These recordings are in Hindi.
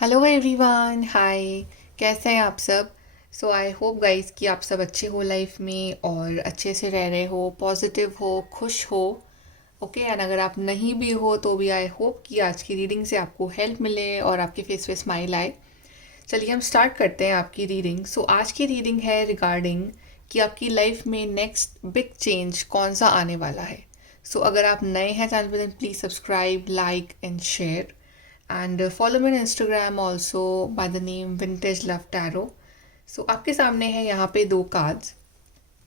हेलो एवरीवन, हाय। कैसे हैं आप सब? सो आई होप गाइस कि आप सब अच्छे हो लाइफ में और अच्छे से रह रहे हो, पॉजिटिव हो, खुश हो। ओके एंड अगर आप नहीं भी हो तो भी आई होप कि आज की रीडिंग से आपको हेल्प मिले और आपके फेस पे स्माइल आए। चलिए हम स्टार्ट करते हैं आपकी रीडिंग। सो आज की रीडिंग है रिगार्डिंग कि आपकी लाइफ में नेक्स्ट बिग चेंज कौन सा आने वाला है। सो अगर आप नए हैं चैनल पे then please subscribe, like and share and follow me on Instagram also by the name Vintage Love Tarot. So आपके सामने है यहाँ पे दो कार्ड्स।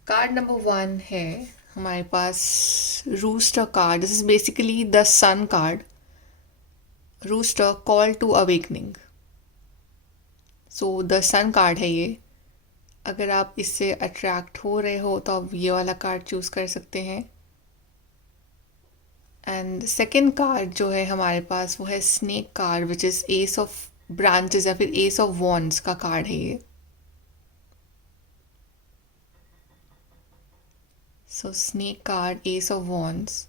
कार्ड नंबर 1 है हमारे पास rooster card. This is basically the sun card. Rooster call to awakening. So the sun card है ये। अगर आप इससे अट्रैक्ट हो रहे हो तो आप ये वाला कार्ड चूज़ कर सकते हैं। एंड सेकेंड कार्ड जो है हमारे पास वो है snake card, which is ace of branches या फिर एस ऑफ वॉन्ड्स का कार्ड है ये। So snake card, ace of wands.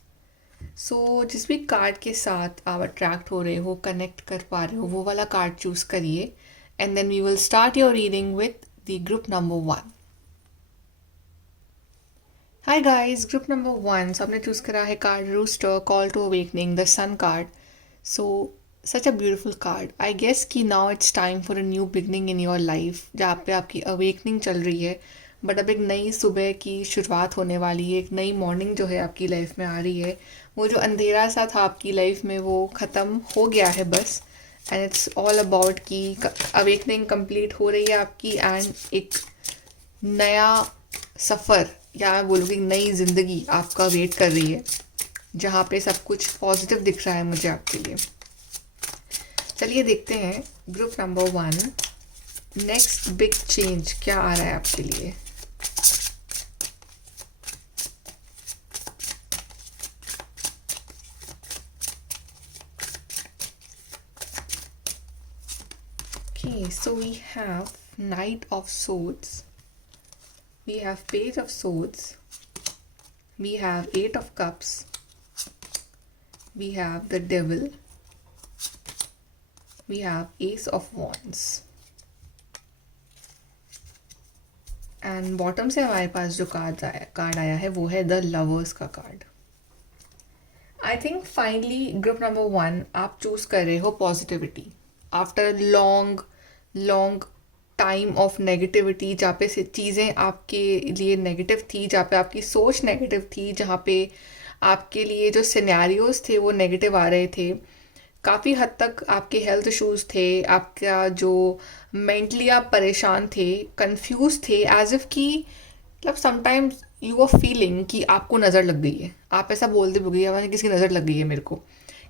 So जिस भी कार्ड के साथ आप अट्रैक्ट हो रहे हो, कनेक्ट कर पा रहे हो, वो वाला कार्ड चूज़ करिए and then we will start your reading with the group number 1। Hi guys, group number 1। So आपने चूज़ करा है card rooster call to awakening, the sun card. So such a beautiful card. I guess कि now it's time for a new beginning in your life, जहाँ पे आपकी अवेकनिंग चल रही है। बट अब एक नई सुबह की शुरुआत होने वाली है, एक नई मॉर्निंग जो है आपकी लाइफ में आ रही है। वो जो अंधेरा सा था आपकी लाइफ में वो ख़त्म हो गया है बस। एंड इट्स ऑल अबाउट कि अवेकनिंग कंप्लीट हो रही है आपकी एंड एक नया सफ़र या मैं बोलूँगी नई ज़िंदगी आपका वेट कर रही है, जहाँ पे सब कुछ पॉजिटिव दिख रहा है मुझे आपके लिए। चलिए देखते हैं group number 1, next big change क्या आ रहा है आपके लिए। Okay, so we have Knight of Swords, we have Page of Swords, we have Eight of Cups, we have the Devil, we have Ace of Wands and bottom से हमारे पास जो कार्ड आया है वो है द लवर्स का card. I think finally group number 1 आप चूज़ कर रहे हो positivity after long long time of negativity, जहाँ पे चीज़ें आपके लिए नेगेटिव थी, जहाँ पे आपकी सोच नेगेटिव थी, जहाँ पे आपके लिए जो सिनेरियोज थे वो नेगेटिव आ रहे थे। काफ़ी हद तक आपके हेल्थ इश्यूज थे, आपका जो मेंटली आप परेशान थे, कंफ्यूज थे, एज इफ़ कि मतलब समटाइम्स यू आर फीलिंग कि आपको नज़र लग गई है। आप ऐसा बोलते भी भैया मैंने किसी की नज़र लग गई है, मेरे को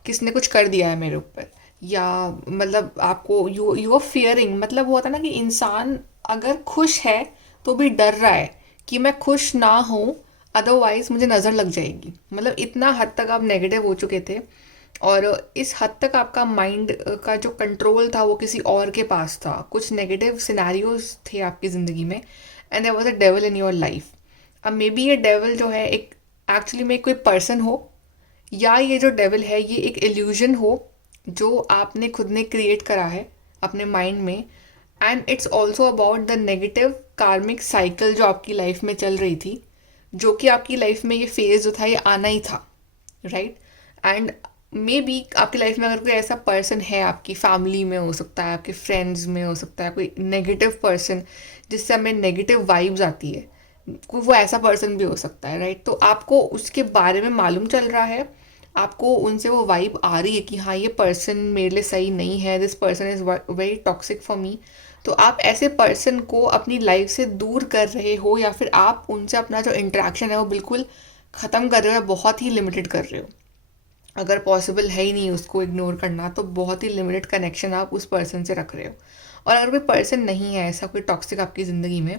किसने कुछ कर दिया है मेरे ऊपर, या मतलब आपको यू आर फियरिंग। मतलब वो होता है ना कि इंसान अगर खुश है तो भी डर रहा है कि मैं खुश ना हूँ अदरवाइज मुझे नज़र लग जाएगी। मतलब इतना हद तक आप नेगेटिव हो चुके थे और इस हद तक आपका माइंड का जो कंट्रोल था वो किसी और के पास था। कुछ नेगेटिव सिनेरियोज थे आपकी ज़िंदगी में and there was a devil in your life. अब मे बी ये डेविल जो है एक एक्चुअली में कोई पर्सन हो, या ये जो डेविल है ये एक इल्यूजन हो जो आपने खुद ने क्रिएट करा है अपने माइंड में। And it's also about the negative कार्मिक साइकिल जो आपकी लाइफ में चल रही थी, जो कि आपकी लाइफ में ये फेज जो था ये आना ही था, राइट। एंड मे बी आपकी लाइफ में अगर कोई ऐसा पर्सन है, आपकी फैमिली में हो सकता है, आपके फ्रेंड्स में हो सकता है, कोई नेगेटिव पर्सन जिससे हमें नेगेटिव वाइब्स आती है, कोई वो ऐसा पर्सन भी हो सकता है, राइट। तो आपको उसके बारे में मालूम चल रहा है, आपको उनसे वो वाइब आ रही है कि हाँ ये पर्सन मेरे लिए सही नहीं है, this person is very toxic for me. तो आप ऐसे पर्सन को अपनी लाइफ से दूर कर रहे हो, या फिर आप उनसे अपना जो इंटरेक्शन है वो बिल्कुल ख़त्म कर रहे हो, या बहुत ही लिमिटेड कर रहे हो। अगर पॉसिबल है ही नहीं उसको इग्नोर करना तो बहुत ही लिमिटेड कनेक्शन आप उस पर्सन से रख रहे हो। और अगर कोई पर्सन नहीं है ऐसा कोई टॉक्सिक आपकी ज़िंदगी में,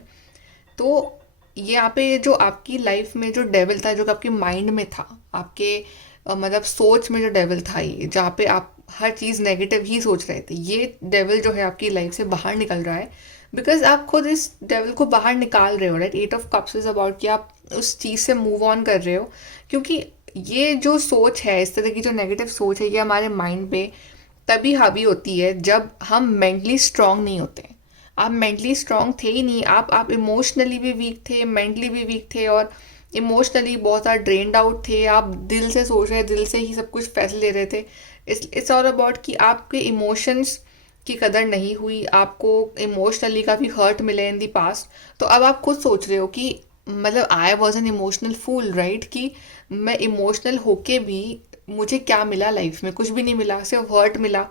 तो ये यहाँ पे जो आपकी लाइफ में जो डेविल था, जो कि आपके माइंड में था, आपके मतलब सोच में जो डेविल था, ये जहाँ पे आप हर चीज़ नेगेटिव ही सोच रहे थे, ये डेविल जो है आपकी लाइफ से बाहर निकल रहा है। बिकॉज आप खुद इस डेविल को बाहर निकाल रहे हो, right. Eight of cups is about कि आप उस चीज़ से मूव ऑन कर रहे हो, क्योंकि ये जो सोच है, इस तरह की जो नेगेटिव सोच है, ये हमारे माइंड पे तभी हावी होती है जब हम मेंटली स्ट्रांग नहीं होते। आप मेंटली स्ट्रांग थे ही नहीं, आप इमोशनली भी वीक थे, मेंटली भी वीक थे, और इमोशनली बहुत ज़्यादा ड्रेन्ड आउट थे। आप दिल से सोच रहे, दिल से ही सब कुछ फैसले ले रहे थे। इट्स ऑल अबाउट कि आपके इमोशंस की कदर नहीं हुई, आपको इमोशनली काफ़ी हर्ट मिले इन दी पास्ट। तो अब आप खुद सोच रहे हो कि मतलब I was an emotional fool, right, कि मैं इमोशनल होके भी मुझे क्या मिला लाइफ में? कुछ भी नहीं मिला, सिर्फ हर्ट मिला।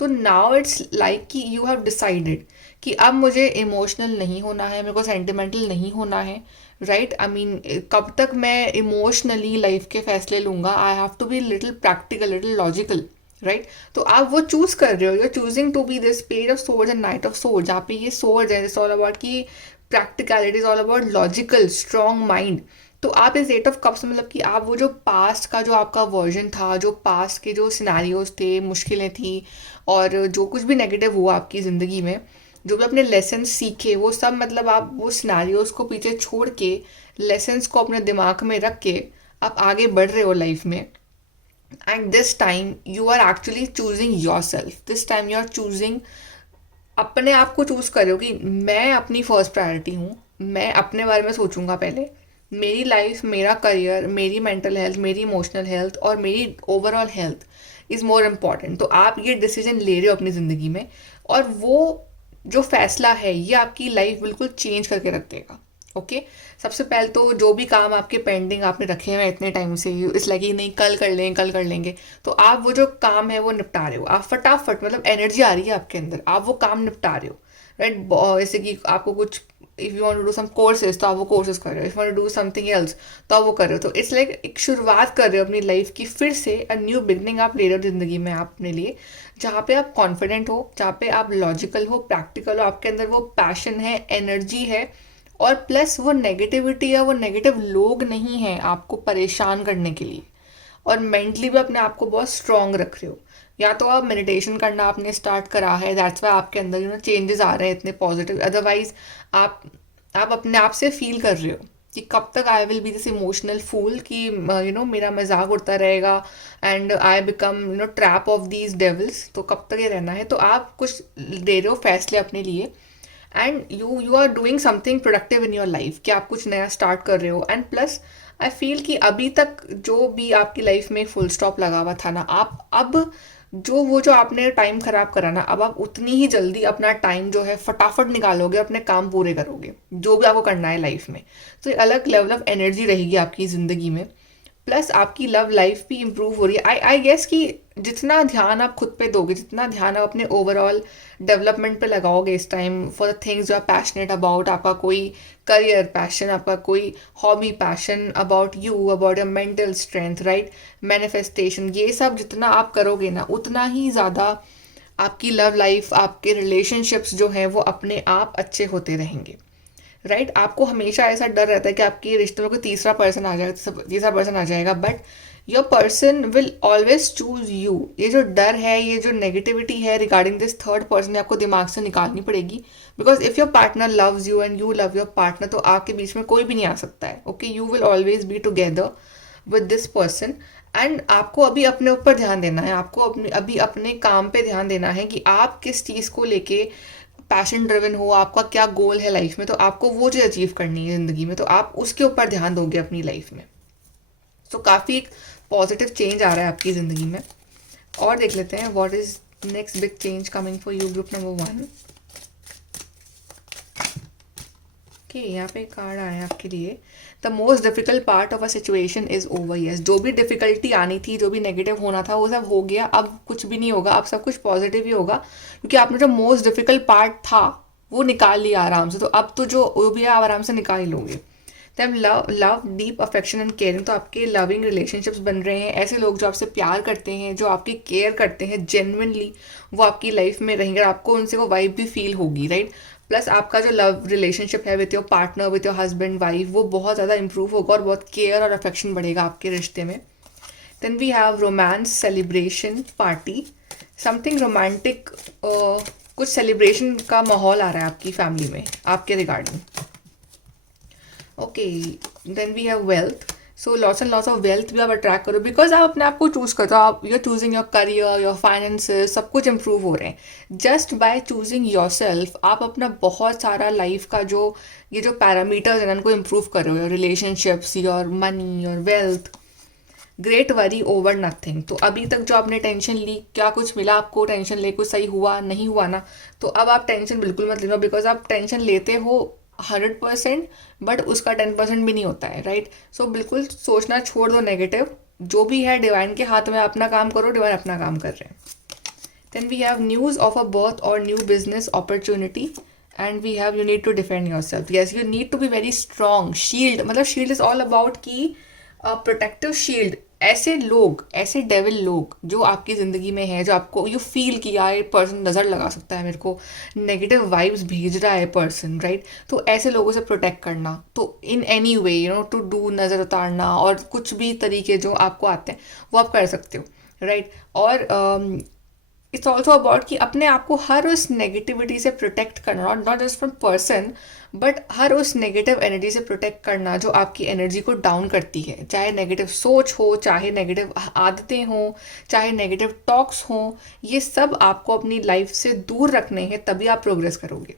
तो नाउ इट्स लाइक कि यू हैव डिसाइडेड कि अब मुझे इमोशनल नहीं होना है, मेरे को सेंटिमेंटल नहीं होना है, राइट। आई मीन कब तक मैं इमोशनली लाइफ के फैसले लूँगा? I have to be little practical, little logical, right. तो आप वो चूज कर रहे हो, you choosing to be this page of swords and knight of swords, जहाँ पे ये सोर्ड्स है, इट्स ऑल अबाउट कि practicality, is all about logical strong mind. तो आप इस एट ऑफ कप्स मतलब कि आप वो जो पास्ट का जो आपका वर्जन था, जो पास्ट के जो सिनेरियोज थे, मुश्किलें थी, और जो कुछ भी नेगेटिव हुआ आपकी ज़िंदगी में, जो भी अपने लेसन सीखे, वो सब मतलब आप वो सिनेरियोज को पीछे छोड़ के, लेसन्स को अपने दिमाग में रख के आप आगे बढ़ रहे हो लाइफ में। And this time you are actually choosing yourself, this time you are choosing, अपने आप को चूज कर रहे हो कि मैं अपनी फर्स्ट प्रायोरिटी हूँ, मैं अपने बारे में सोचूंगा पहले, मेरी लाइफ, मेरा करियर, मेरी मेंटल हेल्थ, मेरी इमोशनल हेल्थ और मेरी overall health is more important. तो आप ये डिसीजन ले रहे हो अपनी ज़िंदगी में, और वो जो फैसला है ये आपकी लाइफ बिल्कुल चेंज करके रख देगा। ओके, सबसे पहले तो जो भी काम आपके पेंडिंग आपने रखे हुए हैं इतने टाइम से, इस लगी नहीं कल कर लेंगे, कल कर लेंगे, तो आप वो जो काम है वो निपटा रहे हो, आप फटाफट, मतलब एनर्जी आ रही है आपके अंदर, आप वो काम निपटा रहे हो, राइट। जैसे कि आपको कुछ, if you want to do some courses तो आप वो कोर्सेज कर रहे हो, if you want to do something else तो आप वो कर रहे हो। तो इट्स लाइक एक शुरुआत कर रहे हो अपनी लाइफ की, फिर से अ न्यू बिगनिंग आप ले रहे हो ज़िंदगी में अपने लिए, जहाँ पे आप कॉन्फिडेंट हो, जहाँ पे आप लॉजिकल हो, प्रैक्टिकल हो, आपके अंदर वो पैशन है, एनर्जी है, और प्लस वो नेगेटिविटी या वो नेगेटिव लोग नहीं हैं आपको परेशान करने के लिए। और मेंटली भी अपने आप को बहुत स्ट्रांग रख रहे हो। या तो आप मेडिटेशन करना आपने स्टार्ट करा है, दैट्स वाई आपके अंदर चेंजेस आ रहे हैं इतने पॉजिटिव। अदरवाइज आप अपने आप से फील कर रहे हो कि कब तक I will be this emotional fool, कि मेरा मजाक उड़ता रहेगा and I become trap of these devils. तो कब तक ये रहना है? तो आप कुछ दे रहे हो फैसले अपने लिए, and you are doing something productive in your life, कि आप कुछ नया स्टार्ट कर रहे हो। एंड प्लस आई फील कि अभी तक जो भी आपकी लाइफ में फुल स्टॉप लगा हुआ था ना, आप अब जो आपने टाइम खराब करा ना, अब आप उतनी ही जल्दी अपना टाइम जो है फटाफट निकालोगे, अपने काम पूरे करोगे जो भी आपको करना है लाइफ में। तो एक अलग लेवल ऑफ एनर्जी रहेगी आपकी ज़िंदगी में। प्लस आपकी लव लाइफ भी इम्प्रूव हो रही है। आई गेस कि जितना ध्यान आप खुद पे दोगे, जितना ध्यान आप अपने ओवरऑल डेवलपमेंट पे लगाओगे इस टाइम, फॉर द थिंग्स जो आप पैशनेट अबाउट, आपका कोई करियर पैशन, आपका कोई hobby passion, about you, about your mental strength, right, manifestation, ये सब जितना आप करोगे ना, उतना ही ज़्यादा आपकी लव लाइफ, आपके रिलेशनशिप्स जो हैं वो अपने आप अच्छे होते रहेंगे, राइट। आपको हमेशा ऐसा डर रहता है कि आपके रिश्ते में कोई तीसरा पर्सन आ जाएगा, तीसरा पर्सन आ जाएगा, but your person will always choose you. ये जो डर है, ये जो नेगेटिविटी है रिगार्डिंग दिस थर्ड पर्सन, आपको दिमाग से निकालनी पड़ेगी। Because if your partner loves you and you love your partner, तो आपके बीच में कोई भी नहीं आ सकता है। Okay, you will always be together with this person. And आपको अभी अपने ऊपर ध्यान देना है, आपको अभी अपने काम पे ध्यान देना है कि आप किस चीज़ को लेके पैशन ड्रिवन हो, आपका क्या गोल है लाइफ में, तो आपको वो चीज़ अचीव करनी है ज़िंदगी में, तो आप उसके ऊपर ध्यान दोगे अपनी लाइफ में। सो काफ़ी एक पॉजिटिव चेंज आ रहा है आपकी ज़िंदगी में। और देख लेते हैं what is next big change coming for you, group number 1। Okay, यहाँ पे कार्ड आया आपके लिए, the most difficult part of a situation is over. Yes, जो भी डिफिकल्टी आनी थी, जो भी नेगेटिव होना था, वो सब हो गया। अब कुछ भी नहीं होगा, अब सब कुछ पॉजिटिव ही होगा, क्योंकि आपने जो मोस्ट डिफिकल्ट पार्ट था वो निकाल लिया आराम से। तो अब तो जो भी है आप आराम से निकाल ही लोगे। तब love deep affection and caring, तो आपके लविंग रिलेशनशिप्स बन रहे हैं। ऐसे लोग जो आपसे प्यार करते हैं, जो आपकी केयर करते हैं जेन्युइनली, वो आपकी लाइफ में रहेंगे, आपको उनसे वो वाइब भी फील होगी, राइट। प्लस आपका जो लव रिलेशनशिप है with your partner, with your husband wife, वो बहुत ज़्यादा इंप्रूव होगा और बहुत केयर और अफेक्शन बढ़ेगा आपके रिश्ते में। Then we have romance celebration party, something romantic, कुछ सेलिब्रेशन का माहौल आ रहा है आपकी फैमिली में आपके regarding. Okay, then we have wealth, so lots and lots of wealth भी आप अट्रैक्ट करो, बिकॉज आप अपने आप को चूज़ करते हो, आप you are choosing your career, your finances, सब कुछ इम्प्रूव हो रहे हैं just by choosing yourself. आप अपना बहुत सारा लाइफ का जो ये जो पैरामीटर्स हैं उनको इम्प्रूव कर रहे हो, your relationships, your money, your wealth. Great worry over nothing. तो अभी तक जो आपने टेंशन ली, क्या कुछ मिला आपको टेंशन ले, कुछ सही हुआ नहीं हुआ ना, तो अब आप टेंशन बिल्कुल मत लेना, बिकॉज आप टेंशन लेते हो 100%, बट उसका 10% भी नहीं होता है, राइट। सो बिल्कुल सोचना छोड़ दो नेगेटिव, जो भी है डिवाइन के हाथ में, अपना काम करो, डिवाइन अपना काम कर रहे हैं। Then we have news of a birth और new business opportunity, and we have you need to defend yourself. Yes, you need to be very strong. Shield, मतलब शील्ड इज ऑल अबाउट की प्रोटेक्टिव शील्ड। ऐसे लोग, ऐसे डेविल लोग जो आपकी ज़िंदगी में है, जो आपको यू फील कि यार ये पर्सन नज़र लगा सकता है मेरे को, नेगेटिव वाइब्स भेज रहा है पर्सन, राइट। तो ऐसे लोगों से प्रोटेक्ट करना, तो in any way you know to do, नज़र उतारना और कुछ भी तरीके जो आपको आते हैं वो आप कर सकते हो, राइट। और इट्स ऑल्सो अबाउट कि अपने आप को हर उस नेगेटिविटी से प्रोटेक्ट करना, not just from person, but हर उस नेगेटिव एनर्जी से प्रोटेक्ट करना जो आपकी एनर्जी को डाउन करती है। चाहे नेगेटिव सोच हो, चाहे नेगेटिव आदतें हों, चाहे नेगेटिव टॉक्स हों, ये सब आपको अपनी लाइफ से दूर रखने हैं, तभी आप प्रोग्रेस करोगे।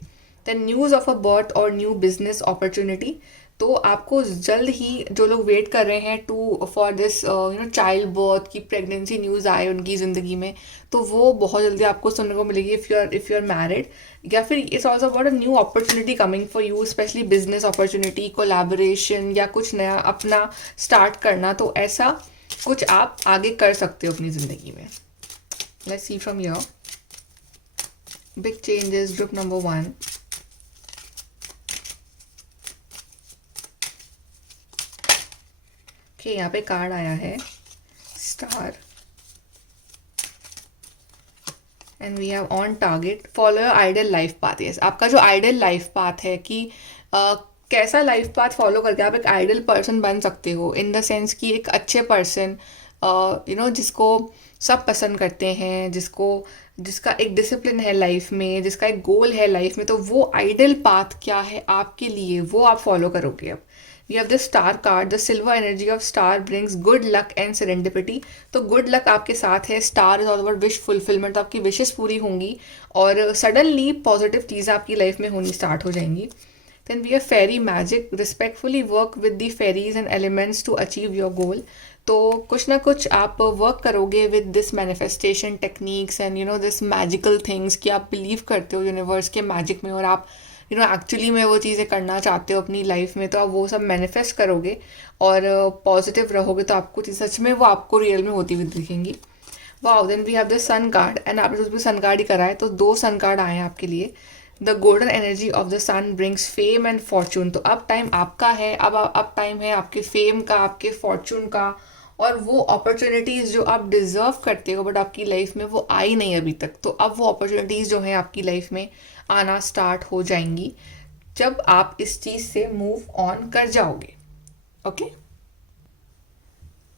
Then news of a birth और न्यू बिजनेस अपॉर्चुनिटी। तो आपको जल्द ही, जो लोग वेट कर रहे हैं to for this you know child birth की प्रेगनेंसी न्यूज़ आए उनकी ज़िंदगी में, तो वो बहुत जल्दी आपको सुनने को मिलेगी इफ़ यू आर मैरिड। या फिर it's also about a new opportunity coming for you, specially business opportunity, collaboration या कुछ नया अपना स्टार्ट करना। तो ऐसा कुछ आप आगे कर सकते हो अपनी ज़िंदगी में। Let's see from your big changes, group number 1। यहाँ पे कार्ड आया है star, and we have on target, follow your ideal life path. Yes, आपका जो आइडियल लाइफ पाथ है कि कैसा लाइफ पाथ फॉलो करके आप एक आइडियल पर्सन बन सकते हो, इन द सेंस कि एक अच्छे पर्सन यू नो जिसको सब पसंद करते हैं, जिसका एक डिसिप्लिन है लाइफ में, जिसका एक गोल है लाइफ में। तो वो आइडियल पाथ क्या है आपके लिए, वो आप फॉलो करोगे। अब we have the star card, the silver energy of star brings good luck and serendipity. तो गुड लक आपके साथ है, star is all about wish fulfilment, तो आपकी विशेस पूरी होंगी और सडनली पॉजिटिव चीज़ें आपकी लाइफ में होनी स्टार्ट हो जाएंगी। Then we have fairy magic, respectfully work with the fairies and elements to achieve your goal. तो कुछ ना कुछ आप वर्क करोगे with this manifestation techniques and you know this magical things, कि आप बिलीव करते हो यूनिवर्स के मैजिक में और आप यू नो एक्चुअली में वो चीज़ें करना चाहते हो अपनी लाइफ में। तो आप वो सब मैनिफेस्ट करोगे और पॉजिटिव रहोगे, तो आपको सच में वो आपको रियल में होती हुई दिखेंगी। Wow, then we have the sun card, and आपने उसमें सन कार्ड ही करा है, तो 2 सन कार्ड आए हैं आपके लिए। The golden energy of the sun brings fame and fortune. तो अब टाइम आपका है, अब टाइम है आपके फेम का, आपके फॉर्चून का, और वो अपॉर्चुनिटीज़ जो आप डिज़र्व करते हो बट आपकी लाइफ में वो आई नहीं अभी तक, तो अब वो अपॉर्चुनिटीज़ जो हैं आपकी लाइफ में आना स्टार्ट हो जाएंगी जब आप इस चीज़ से मूव ऑन कर जाओगे। ओके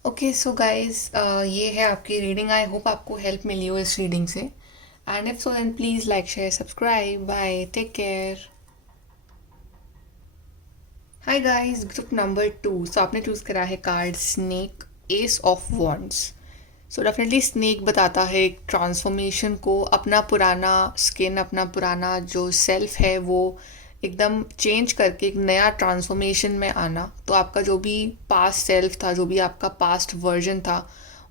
ओके, सो गाइज ये है आपकी रीडिंग। आई होप आपको हेल्प मिली हो इस रीडिंग से, and if so then please like, share, subscribe. Bye, take care. Hi guys, group number 2। So आपने चूज़ करा है card snake, ace of wands. So definitely snake बताता है एक ट्रांसफॉर्मेशन को, अपना पुराना स्किन, अपना पुराना जो सेल्फ है वो एकदम चेंज करके एक नया ट्रांसफॉर्मेशन में आना। तो आपका जो भी पास्ट सेल्फ था, जो भी आपका पास्ट वर्जन था,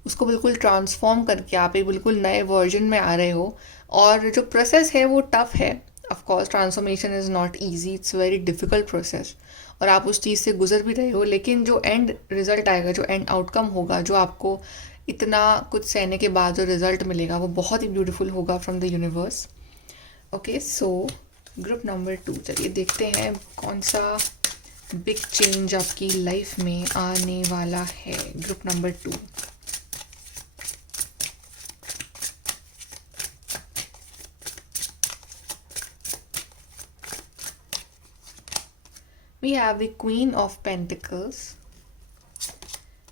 उसको बिल्कुल ट्रांसफॉर्म करके आप एक बिल्कुल नए वर्जन में आ रहे हो। और जो प्रोसेस है वो टफ है, of course transformation is not easy, it's very difficult process, और आप उस चीज़ से गुजर भी रहे हो। लेकिन जो एंड रिज़ल्ट आएगा, जो एंड आउटकम होगा, जो आपको इतना कुछ सहने के बाद जो रिज़ल्ट मिलेगा, वो बहुत ही ब्यूटीफुल होगा from the universe. Okay, so group number 2, चलिए देखते हैं कौन सा बिग चेंज आपकी लाइफ में आने वाला है। Group number 2, we have the Queen of Pentacles,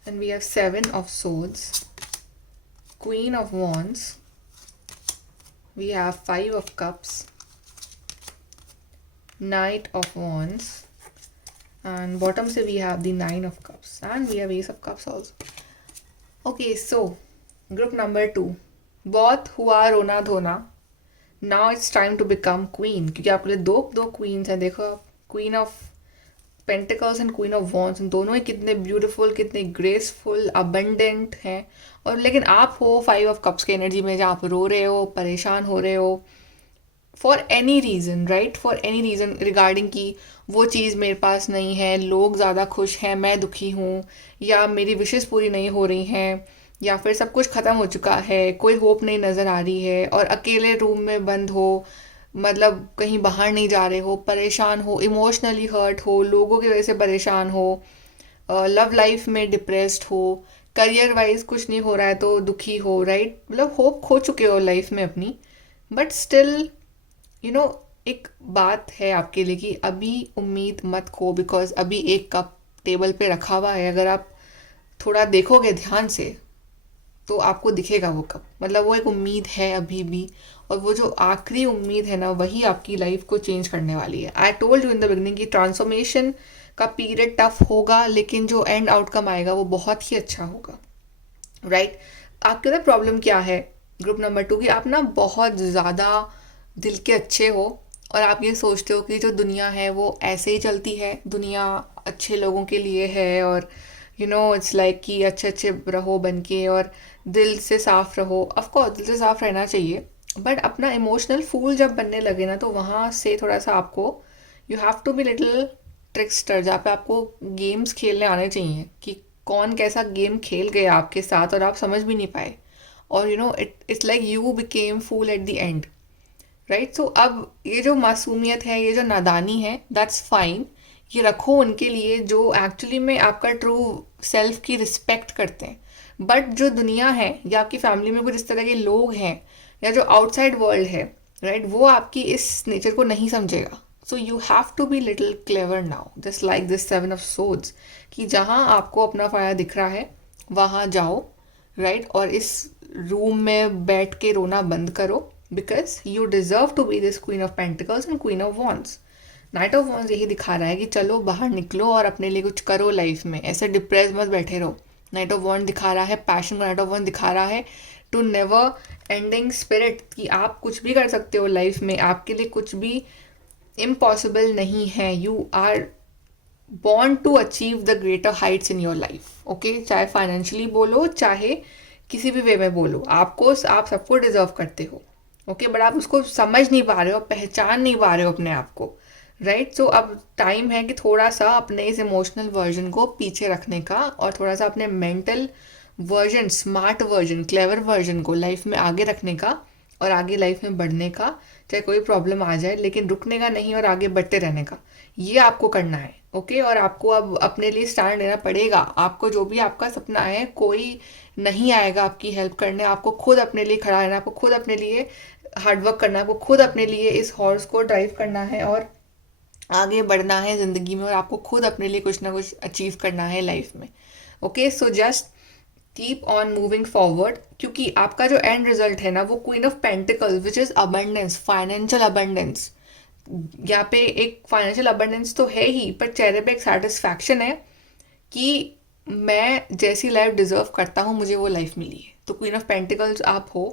and we have 7 of Swords, Queen of Wands, we have 5 of Cups, Knight of Wands, And bottom se we have the Nine of Cups. And we have Ace of Cups also. Okay, so group number 2. बहुत हुआ रोना धोना. Now it's time to become queen. क्योंकि आपके लिए दो queens हैं. देखो आप, Queen of Pentacles and Queen of Wands, दोनों ही कितने ब्यूटीफुल, कितने ग्रेसफुल, अबंडेंट हैं. और लेकिन आप हो 5 ऑफ कप्स के एनर्जी में, जहाँ आप रो रहे हो, परेशान हो रहे हो for any reason, right, for any reason regarding कि वो चीज़ मेरे पास नहीं है, लोग ज़्यादा खुश हैं, मैं दुखी हूँ, या मेरी विशेज़ पूरी नहीं हो रही हैं, या फिर सब कुछ ख़त्म हो चुका है, कोई होप नहीं नज़र आ रही है, और अकेले रूम में बंद हो, मतलब कहीं बाहर नहीं जा रहे हो, परेशान हो, इमोशनली हर्ट हो, लोगों की वजह से परेशान हो, लव लाइफ में डिप्रेस्ड हो, करियर वाइज कुछ नहीं हो रहा है तो दुखी हो, राइट, मतलब होप खो चुके हो लाइफ में अपनी. बट स्टिल एक बात है आपके लिए कि अभी उम्मीद मत खो, बिकॉज अभी एक कप टेबल पे रखा हुआ है. अगर आप थोड़ा देखोगे ध्यान से तो आपको दिखेगा वो कप, मतलब वो एक उम्मीद है अभी भी, और वो जो आखिरी उम्मीद है ना, वही आपकी लाइफ को चेंज करने वाली है. I told you in the beginning कि ट्रांसफॉर्मेशन का पीरियड टफ होगा, लेकिन जो एंड आउटकम आएगा वो बहुत ही अच्छा होगा, राइट. आपके अंदर प्रॉब्लम क्या है ग्रुप नंबर 2 की? आप ना बहुत ज़्यादा दिल के अच्छे हो, और आप ये सोचते हो कि जो दुनिया है वो ऐसे ही चलती है, दुनिया अच्छे लोगों के लिए है, और इट्स लाइक कि अच्छे अच्छे रहो बन के, और दिल से साफ रहो. ऑफकोर्स दिल से साफ रहना चाहिए, बट अपना इमोशनल फूल जब बनने लगे ना, तो वहाँ से थोड़ा सा आपको, you have to be little trickster, जहाँ पे आपको गेम्स खेलने आने चाहिए कि कौन कैसा गेम खेल गया आपके साथ और आप समझ भी नहीं पाए, और it's like you became fool at the end, right. So अब ये जो मासूमियत है, ये जो नादानी है, दैट्स फाइन. ये रखो उनके लिए जो एक्चुअली में आपका ट्रू सेल्फ की रिस्पेक्ट करते हैं. बट जो दुनिया है, या आपकी फैमिली में कुछ इस तरह के लोग हैं, या जो आउटसाइड वर्ल्ड है, राइट, वो आपकी इस नेचर को नहीं समझेगा. So you have to be little clever now, just like this 7 of swords, कि जहाँ आपको अपना फायदा दिख रहा है वहाँ जाओ, राइट, और इस रूम में बैठ के रोना बंद करो, because you deserve to be this queen of pentacles and queen of wands. Knight of wands यही दिखा रहा है कि चलो बाहर निकलो और अपने लिए कुछ करो लाइफ में, ऐसे डिप्रेस मत बैठे रहो. नाइट ऑफ वॉन्ड दिखा रहा है पैशन, नाइट ऑफ वॉन्ड दिखा रहा है टू नेवर एंडिंग स्पिरिट, कि आप कुछ भी कर सकते हो लाइफ में, आपके लिए कुछ भी इम्पॉसिबल नहीं है. You are born to achieve the greater heights in your life, okay. चाहे फाइनेंशियली बोलो, चाहे किसी भी वे में बोलो, आप सबको डिजर्व करते हो, ओके. बट आप उसको समझ नहीं पा रहे हो, पहचान नहीं पा रहे हो अपने आप को, राइट. सो अब टाइम है कि थोड़ा सा अपने इस इमोशनल वर्जन को पीछे रखने का, और थोड़ा सा अपने mental version, smart version, clever version को लाइफ में आगे रखने का, और आगे लाइफ में बढ़ने का. चाहे कोई प्रॉब्लम आ जाए, लेकिन रुकने का नहीं, और आगे बढ़ते रहने का, ये आपको करना है, ओके. और आपको अब अपने लिए स्टैंड लेना पड़ेगा. आपको जो भी आपका सपना है, कोई नहीं आएगा आपकी हेल्प करने. आपको खुद अपने लिए खड़ा रहना, आपको खुद अपने लिए हार्डवर्क करना है, आपको खुद अपने लिए इस हॉर्स को ड्राइव करना है, और आगे बढ़ना है ज़िंदगी में, और आपको खुद अपने लिए कुछ ना कुछ अचीव करना है लाइफ में, okay. So just keep on moving forward, क्योंकि आपका जो एंड रिजल्ट है ना, वो queen of pentacles, which is abundance, financial abundance. यहाँ पे एक फाइनेंशियल अबंडेंस तो है ही, पर चेहरे पे एक सेटिस्फैक्शन है कि मैं जैसी लाइफ डिजर्व करता हूँ, मुझे वो लाइफ मिली है. तो क्वीन ऑफ पेंटिकल्स आप हो,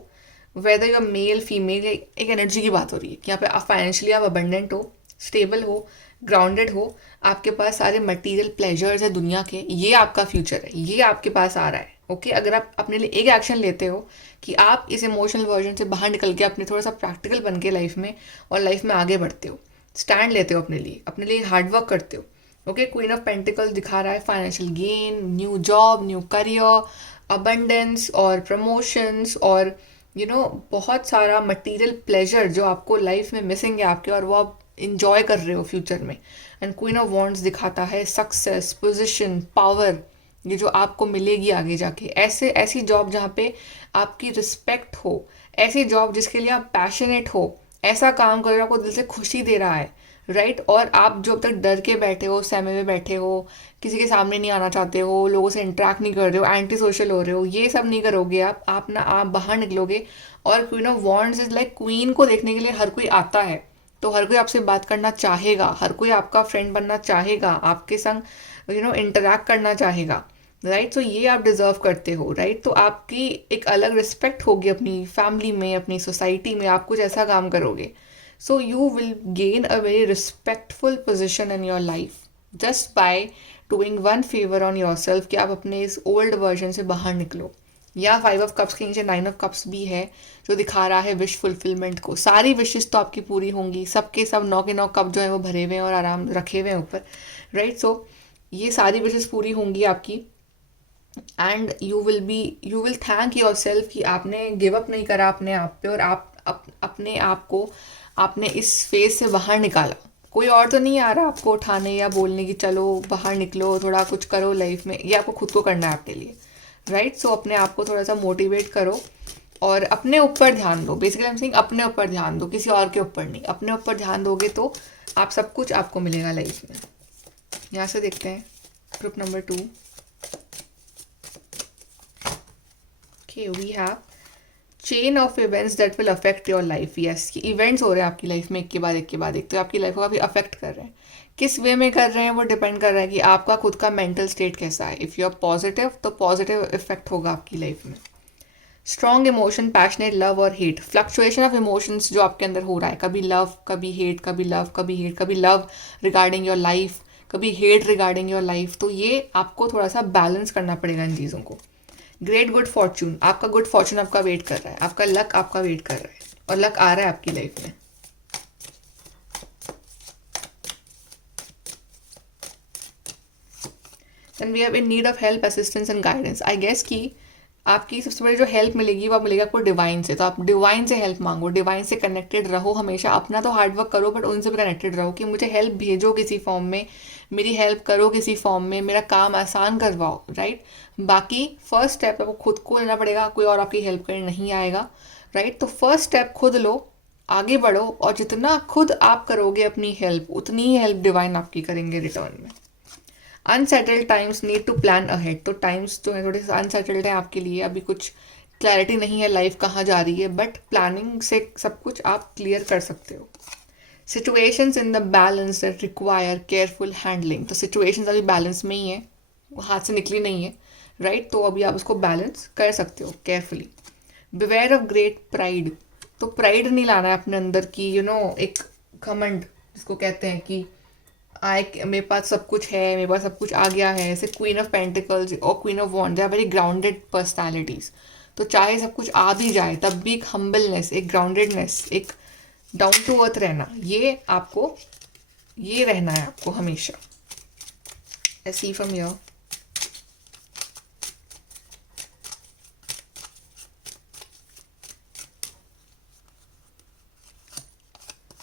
whether you are male female, एक एनर्जी की बात हो रही है कि यहाँ पे आप फाइनेंशियली आप अबंडेंट हो, स्टेबल हो, ग्राउंडेड हो, आपके पास सारे मटेरियल प्लेजर्स है दुनिया के, ये आपका फ्यूचर है, ये आपके पास आ रहा है, ओके. अगर आप अपने लिए एक एक्शन लेते हो कि आप इस इमोशनल वर्जन से बाहर निकल के अपने थोड़ा सा प्रैक्टिकल बन के लाइफ में, और लाइफ में आगे बढ़ते हो, स्टैंड लेते हो अपने लिए हार्डवर्क करते हो, ओके. क्वीन ऑफ पेंटिकल्स दिखा रहा है financial gain, new job, new career, abundance और प्रमोशंस, और बहुत सारा मटेरियल प्लेजर जो आपको लाइफ में मिसिंग है आपके, और वो आप इंजॉय कर रहे हो फ्यूचर में. एंड क्वीन ऑफ वॉन्ड्स दिखाता है सक्सेस, पोजीशन, पावर, ये जो आपको मिलेगी आगे जाके. ऐसी जॉब जहाँ पे आपकी रिस्पेक्ट हो, ऐसी जॉब जिसके लिए आप पैशनेट हो, ऐसा काम कर रहे हो आपको दिल से खुशी दे रहा है, राइट. और आप जो अब तक डर के बैठे हो, सहमे में बैठे हो, किसी के सामने नहीं आना चाहते हो, लोगों से इंटरेक्ट नहीं कर रहे हो, एंटी सोशल हो रहे हो, ये सब नहीं करोगे आप बाहर निकलोगे. और queen of wands is like, queen को देखने के लिए हर कोई आता है, तो हर कोई आपसे बात करना चाहेगा, हर कोई आपका फ्रेंड बनना चाहेगा, आपके संग इंटरेक्ट करना चाहेगा, राइट। सो ये आप डिजर्व करते हो, राइट। तो आपकी एक अलग रिस्पेक्ट होगी अपनी फैमिली में, अपनी सोसाइटी में, आप कुछ ऐसा काम करोगे। So you will gain a very respectful position in your life just by doing one favour on your self, कि आप अपने इस ओल्ड वर्जन से बाहर निकलो। या 5 ऑफ कप्स के नीचे 9 ऑफ कप्स भी है जो दिखा रहा है विश फुलफिलमेंट को। सारी विशेस तो आपकी पूरी होंगी, सबके सब 9 के 9 कप जो है वो भरे हुए हैं और आराम रखे हुए हैं ऊपर, राइट। सो ये सारी विशेस पूरी होंगी आपकी, and you will thank your self कि आपने गिव अप नहीं करा अपने आप पे, और अपने आप को आपने इस फेज से बाहर निकाला। कोई और तो नहीं आ रहा आपको उठाने या बोलने की चलो बाहर निकलो, थोड़ा कुछ करो लाइफ में, ये आपको खुद को करना है अपने लिए, राइट। सो अपने आप को थोड़ा सा मोटिवेट करो और अपने ऊपर ध्यान दो। बेसिकली आई एम सेइंग अपने ऊपर ध्यान दो, किसी और के ऊपर नहीं। अपने ऊपर ध्यान दोगे तो आप सब कुछ आपको मिलेगा लाइफ में। यहाँ से देखते हैं group number 2। Okay, we have chain of events that will affect your life. Yes, कि इवेंट्स हो रहे हैं आपकी लाइफ में एक के बाद एक के बाद एक, तो आपकी लाइफ को काफ़ी अफेक्ट कर रहे हैं। किस वे में कर रहे हैं वो डिपेंड कर रहा है कि आपका खुद का मेंटल स्टेट कैसा है। इफ़ यू आर पॉजिटिव तो पॉजिटिव इफेक्ट होगा आपकी लाइफ में। स्ट्रॉन्ग इमोशन, पैशनेट लव और हेट, फ्लक्चुएशन ऑफ इमोशंस जो आपके अंदर हो रहा है, कभी लव कभी हेट, कभी लव कभी हेट, कभी लव रिगार्डिंग योर लाइफ, कभी हेट रिगार्डिंग योर लाइफ, तो ये आपको थोड़ा सा बैलेंस करना पड़ेगा इन चीज़ों को। ग्रेट गुड फॉर्चून, आपका गुड फॉर्चून आपका वेट कर रहा है, आपका लक आपका वेट कर रहा है, और लक आ रहा है आपकी लाइफ में। Then we have in need of help, assistance and guidance. I guess कि आपकी सबसे बड़ी जो हेल्प मिलेगी वो मिलेगी आपको डिवाइन से, तो आप डिवाइन से हेल्प मांगो, डिवाइन से कनेक्टेड रहो हमेशा। अपना तो हार्डवर्क करो बट उनसे भी कनेक्टेड रहो कि मुझे हेल्प भेजो किसी फॉर्म में, मेरी हेल्प करो किसी फॉर्म में, मेरा काम आसान करवाओ, राइट। बाकी फर्स्ट स्टेप आपको खुद को लेना पड़ेगा, कोई और आपकी हेल्प करने नहीं आएगा, राइट। तो फर्स्ट स्टेप खुद लो, आगे बढ़ो, और जितना खुद आप करोगे अपनी हेल्प उतनी ही हेल्प डिवाइन आपकी करेंगे रिटर्न में। Unsettled times need to plan ahead, तो टाइम्स जो है थोड़े से अनसेटल्ड है आपके लिए, अभी कुछ क्लैरिटी नहीं है लाइफ कहाँ जा रही है, बट प्लानिंग से सब कुछ आप क्लियर कर सकते हो। Situations in the balance that require careful handling, तो सिचुएशंस अभी बैलेंस में ही है, वो हाथ से निकली नहीं है, राइट। तो अभी आप उसको बैलेंस कर सकते हो carefully. Beware of great pride, तो प्राइड नहीं लाना है अपने अंदर की एक घमंड जिसको कहते हैं कि मेरे पास सब कुछ है, मेरे पास सब कुछ आ गया है। ऐसे क्वीन ऑफ पेंटिकल्स और queen of wands, they are very grounded personalities. तो चाहे सब कुछ आ भी जाए तब भी एक हम्बलनेस, एक ग्राउंडेडनेस, एक डाउन टू अर्थ रहना, ये रहना है आपको हमेशा। I see from your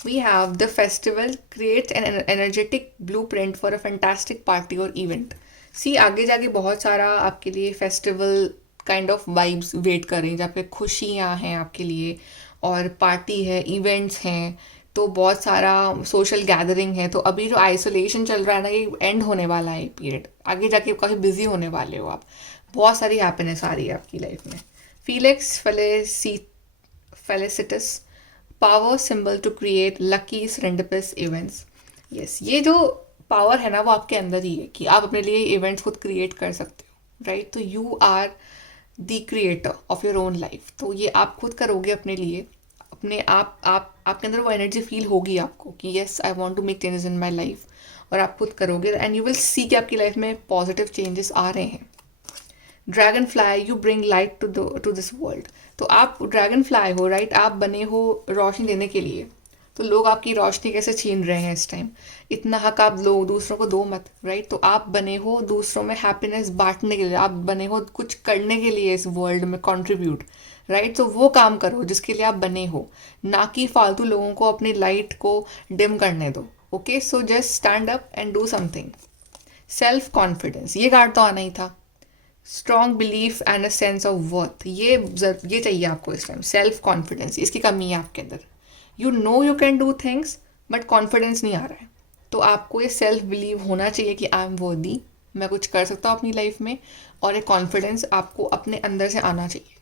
we have the festival creates an energetic blueprint for a fantastic party or event. See, आगे जाके बहुत सारा आपके लिए festival kind of vibes wait कर रही हैं, जहाँ पे खुशियाँ हैं आपके लिए, और पार्टी है, इवेंट्स हैं, तो बहुत सारा सोशल गैदरिंग है। तो अभी जो आइसोलेशन चल रहा है ना, ये एंड होने वाला है पीरियड, आगे जाके काफ़ी बिजी होने वाले हो आप, बहुत सारी हैप्पीनेस आ रही है आपकी लाइफ में। Felix Felicis, power symbol to create lucky serendipitous events. Yes, ये जो पावर है ना वो आपके अंदर ही है कि आप अपने लिए इवेंट्स खुद क्रिएट कर सकते हो, राइट। तो you are the creator of your own life, तो ये आप खुद करोगे अपने लिए, अपने आप आपके अंदर वो एनर्जी फील होगी आपको कि yes I want to make changes in my life, और आप खुद करोगे एंड यू विल सी कि आपकी लाइफ में पॉजिटिव चेंजेस आ रहे हैं। Dragonfly, you bring light to this world, तो आप ड्रैगन फ्लाई हो, राइट। आप बने हो रोशनी देने के लिए, तो लोग आपकी रोशनी कैसे छीन रहे हैं इस टाइम, इतना हक आप लोग दूसरों को दो मत, राइट। तो आप बने हो दूसरों में हैप्पीनेस बांटने के लिए, आप बने हो कुछ करने के लिए इस वर्ल्ड में कंट्रीब्यूट, राइट। तो वो काम करो जिसके लिए आप बने हो, ना कि फालतू लोगों को अपनी लाइट को डिम करने दो। Okay, so just stand up and do something. Self confidence, ये कार्ड तो आना ही था। Strong belief and a sense of worth, ये चाहिए आपको इस टाइम। सेल्फ कॉन्फिडेंस, इसकी कमी है आपके अंदर। You know you can do things but confidence नहीं आ रहा है, तो आपको ये सेल्फ बिलीव होना चाहिए कि आई एम वर्दी, मैं कुछ कर सकता हूँ अपनी लाइफ में, और एक कॉन्फिडेंस आपको अपने अंदर से आना चाहिए।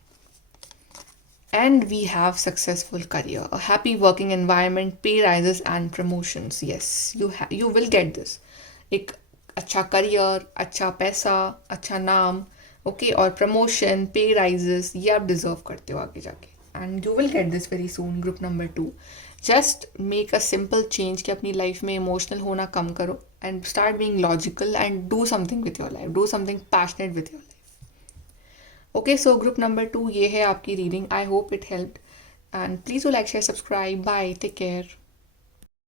And we have successful career, a happy working environment, pay rises and promotions. Yes, you will get this. एक अच्छा करियर, अच्छा पैसा, अच्छा नाम, ओके, और प्रमोशन, पे राइजेस, ये आप डिजर्व करते हो आगे जाके, and you will get this very soon. Group number 2, just make a simple change कि अपनी लाइफ में इमोशनल होना कम करो and start being logical and do something with your life, do something passionate with your life. Okay, so group number 2 ये है आपकी reading. I hope it helped, and please do like, share, subscribe. Bye, take care.